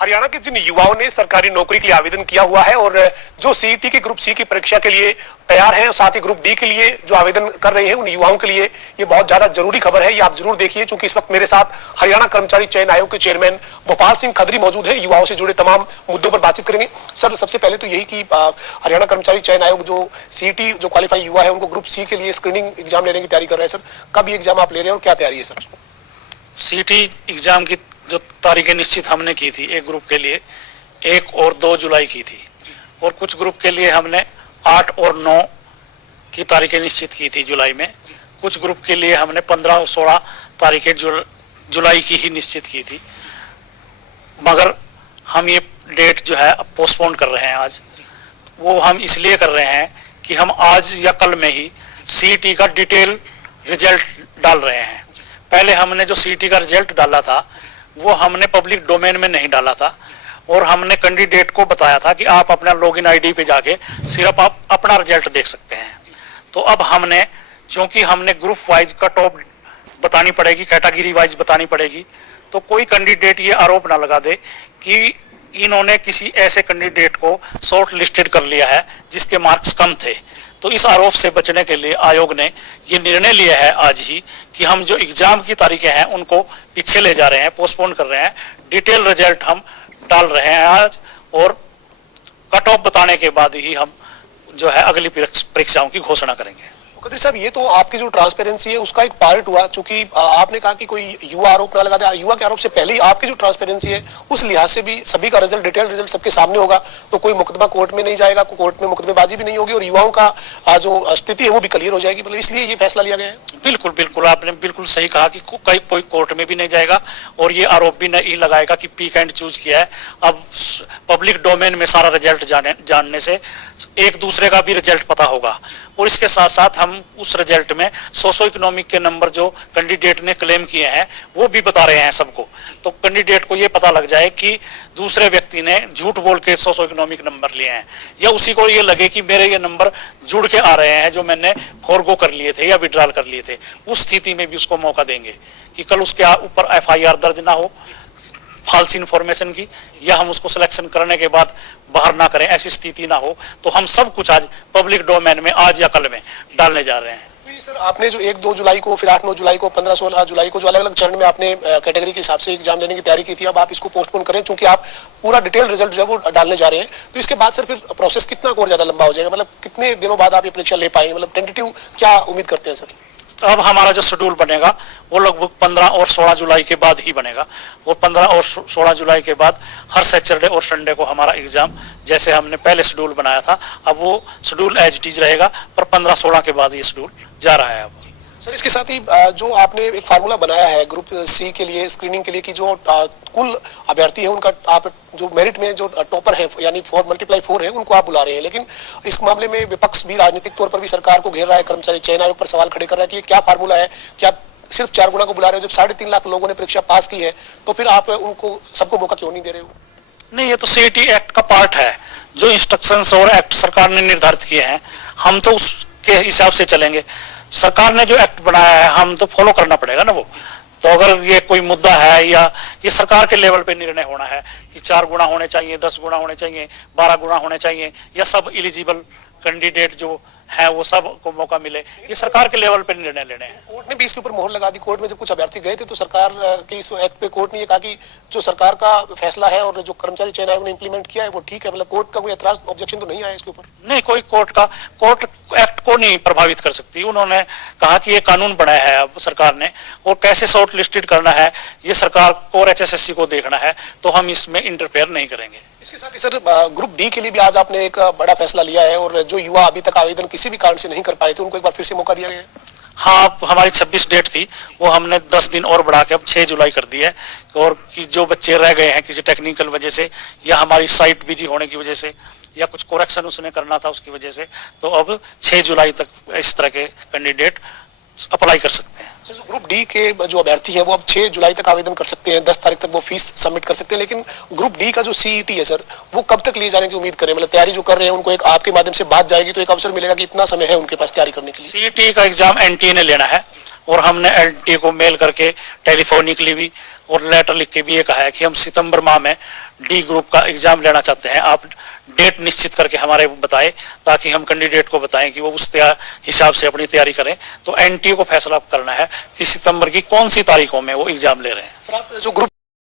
हरियाणा के जिन युवाओं ने सरकारी नौकरी के लिए आवेदन किया हुआ है और जो सीईटी के ग्रुप सी की परीक्षा के लिए तैयार हैं, साथ ही ग्रुप डी के लिए जो आवेदन कर रहे हैं, उन युवाओं के लिए ये बहुत ज्यादा जरूरी खबर है। ये आप जरूर देखिए, क्योंकि इस वक्त मेरे साथ हरियाणा कर्मचारी चयन आयोग के चेयरमैन भोपाल सिंह खदरी मौजूद है। युवाओं से जुड़े तमाम मुद्दों पर बातचीत करेंगे। सर, सबसे पहले तो यही कि हरियाणा कर्मचारी चयन आयोग जो सीईटी जो क्वालिफाई युवा है, उनको ग्रुप सी के लिए स्क्रीनिंग एग्जाम लेने की तैयारी कर रहे हैं। सर, कब ये एग्जाम आप ले रहे हैं और क्या तैयारी है? सर, सीईटी एग्जाम की जो तारीखें निश्चित हमने की थी, एक ग्रुप के लिए 1 और 2 जुलाई की थी, और कुछ ग्रुप के लिए हमने 8 और 9 की तारीखें निश्चित की थी जुलाई में। कुछ ग्रुप के लिए हमने 15 और 16 तारीखें जुलाई की ही निश्चित की थी, मगर हम ये डेट जो है पोस्टपोन कर रहे हैं आज। वो हम इसलिए कर रहे हैं कि हम आज या कल में ही सीईटी का डिटेल रिजल्ट डाल रहे हैं। पहले हमने जो सीईटी का रिजल्ट डाला था वो हमने पब्लिक डोमेन में नहीं डाला था, और हमने कैंडिडेट को बताया था कि आप अपना लॉगिन आईडी पे जाके सिर्फ आप अपना रिजल्ट देख सकते हैं। तो अब हमने, क्योंकि हमने ग्रुप वाइज कट ऑफ बतानी पड़ेगी, कैटेगरी वाइज बतानी पड़ेगी, तो कोई कैंडिडेट ये आरोप ना लगा दे कि इन्होंने किसी ऐसे कैंडिडेट को शॉर्ट लिस्टेड कर लिया है जिसके मार्क्स कम थे। तो इस आरोप से बचने के लिए आयोग ने ये निर्णय लिया है आज ही कि हम जो एग्जाम की तारीखें हैं उनको पीछे ले जा रहे हैं, पोस्टपोन कर रहे हैं। डिटेल रिजल्ट हम डाल रहे हैं आज, और कट ऑफ बताने के बाद ही हम जो है अगली परीक्षाओं की घोषणा करेंगे। खदरी साहब, ये तो आपकी जो ट्रांसपेरेंसी है उसका एक पार्ट हुआ, चूंकि आपने कहा कि कोई युवा आरोप ना लगा दे। युवा के आरोप से पहले ही आपकी जो ट्रांसपेरेंसी है उस लिहाज से भी सभी का रिजल्ट, डिटेल रिजल्ट सबके सामने होगा, तो कोई मुकदमा कोर्ट में नहीं जाएगा, कोर्ट में मुकदमेबाजी भी नहीं होगी, और युवाओं का जो स्थिति है वो भी क्लियर हो जाएगी। मतलब इसलिए ये फैसला लिया गया है। बिल्कुल बिल्कुल, आपने बिल्कुल सही कहा कि कोई कोर्ट में भी नहीं जाएगा, और ये आरोप भी नहीं लगाएगा कि पिक एंड चूज किया है। अब पब्लिक डोमेन में सारा रिजल्ट जानने से एक दूसरे का भी रिजल्ट पता होगा, और इसके साथ साथ हम उस रिजल्ट में सोशो इकोनॉमिक के नंबर जो कैंडिडेट ने क्लेम किए हैं वो भी बता रहे हैं सबको। तो कैंडिडेट को ये पता लग जाए कि दूसरे व्यक्ति ने झूठ बोल के सोशो इकोनॉमिक नंबर लिए हैं, या उसी को ये लगे कि मेरे ये नंबर जुड़ के आ रहे हैं जो मैंने फॉरगो कर लिए थे या विड्रॉल कर लिए थे। उस स्थिति में भी उसको मौका देंगे कि कल उसके ऊपर FIR दर्ज ना हो फॉल्स इन्फॉर्मेशन की, या हम उसको सिलेक्शन करने के बाद बाहर ना करें, ऐसी स्थिति ना हो। तो हम सब कुछ आज पब्लिक डोमेन में आज या कल में डालने जा रहे हैं। सर, आपने जो 1-2 जुलाई को, फिर 8-9 जुलाई को, 15-16 जुलाई को जो अलग अलग चरण में आपने कैटेगरी के हिसाब से एग्जाम लेने की तैयारी की थी, अब आप इसको पोस्टपोन करें क्योंकि आप पूरा डिटेल रिजल्ट जो है वो डालने जा रहे हैं। तो इसके बाद सर फिर प्रोसेस कितना और ज्यादा लंबा हो जाएगा? मतलब कितने दिनों बाद आप ये परीक्षा ले पाएंगे? मतलब टेंटेटिव क्या उम्मीद करते हैं सर? अब हमारा जो शेड्यूल बनेगा वो लगभग 15 और 16 जुलाई के बाद ही बनेगा, और 15 और 16 जुलाई के बाद हर सैटरडे और संडे को हमारा एग्जाम, जैसे हमने पहले शेड्यूल बनाया था, अब वो शेड्यूल एज इट इज रहेगा, पर 15-16 के बाद ये शेड्यूल जा रहा है अब। सर, इसके साथ ही जो आपने एक फार्मूला बनाया है ग्रुप सी के लिए स्क्रीनिंग के लिए कि जो कुल अभ्यर्थी है उनका आप जो मेरिट में जो टॉपर है यानी 4x4 है उनको आप बुला रहे हैं, लेकिन इस मामले में विपक्ष भी राजनीतिक तौर पर भी सरकार को घेर रहा है, कर्मचारी चयन आयोग पर सवाल खड़े कर रहा है कि ये क्या फार्मूला है कि आप सिर्फ 4 गुना को बुला रहे हो? जब 3.5 लाख लोगों ने परीक्षा पास की है तो फिर आप उनको सबको मौका क्यों नहीं दे रहे हो? नहीं, ये तो सीईटी एक्ट का पार्ट है, जो इंस्ट्रक्शंस और एक्ट सरकार ने निर्धारित किए हैं हम तो उसके हिसाब से चलेंगे। सरकार ने जो एक्ट बनाया है हम तो फॉलो करना पड़ेगा ना वो। तो अगर ये कोई मुद्दा है या ये सरकार के लेवल पे निर्णय होना है कि 4 गुना होने चाहिए, 10 गुना होने चाहिए, 12 गुना होने चाहिए, या सब एलिजिबल कैंडिडेट जो है वो सब को मौका मिले, ये सरकार के लेवल पे निर्णय लेने हैं। कोर्ट ने भी इसके ऊपर मोहर लगा दी। कोर्ट में जब कुछ अभ्यर्थी गए थे तो सरकार के इस एक्ट पे कोर्ट ने ये कहा कि जो सरकार का फैसला है और जो कर्मचारी चयन आयोग ने इंप्लीमेंट किया है वो ठीक है। मतलब कोर्ट का कोई एतराज, ऑब्जेक्शन तो नहीं आया इसके ऊपर? नहीं, कोई कोर्ट एक्ट को नहीं प्रभावित कर सकती। उन्होंने कहा कि ये कानून बनाया है अब सरकार ने, और कैसे शॉर्ट लिस्टेड करना है ये सरकार को और HSSC को देखना है, तो हम इसमें इंटरफेयर नहीं करेंगे। इसके साथ ही सर ग्रुप डी के लिए भी आज आपने एक बड़ा फैसला लिया है, और जो युवा अभी तक आवेदन किसी भी कारण से नहीं कर पाए थे उनको एक बार फिर से मौका दिया गया है। हाँ, हमारी 26 डेट थी, वो हमने 10 दिन और बढ़ा के अब 6 जुलाई कर दी है, और कि जो बच्चे रह गए हैं किसी टेक्निकल वजह से या हमारी साइट बिजी होने की वजह से या कुछ करेक्शन उसने करना था उसकी वजह से, तो अब 6 जुलाई तक इस तरह के कैंडिडेट अप्लाई कर सकते हैं। ग्रुप डी के जो अभ्यर्थी है वो अब 6 जुलाई तक आवेदन कर सकते हैं, 10 तारीख तक वो फीस सबमिट कर सकते हैं, लेकिन ग्रुप डी का जो सीईटी है सर वो कब तक लिए जाने की उम्मीद करें? मतलब तैयारी जो कर रहे हैं उनको एक आपके माध्यम से बात जाएगी तो एक अवसर मिलेगा कि इतना समय है उनके पास तैयारी करने के लिए। सीईटी का एग्जाम NTA ने लेना है, और हमने एनटीए को मेल करके टेलीफोनिकली भी और लेटर लिख के भी ये कहा है कि हम सितंबर माह में डी ग्रुप का एग्जाम लेना चाहते हैं, आप डेट निश्चित करके हमारे बताएं ताकि हम कैंडिडेट को बताएं कि वो उस हिसाब से अपनी तैयारी करें। तो एनटीए को फैसला करना है कि सितंबर की कौन सी तारीखों में वो एग्जाम ले रहे हैं। सर, आप जो ग्रुप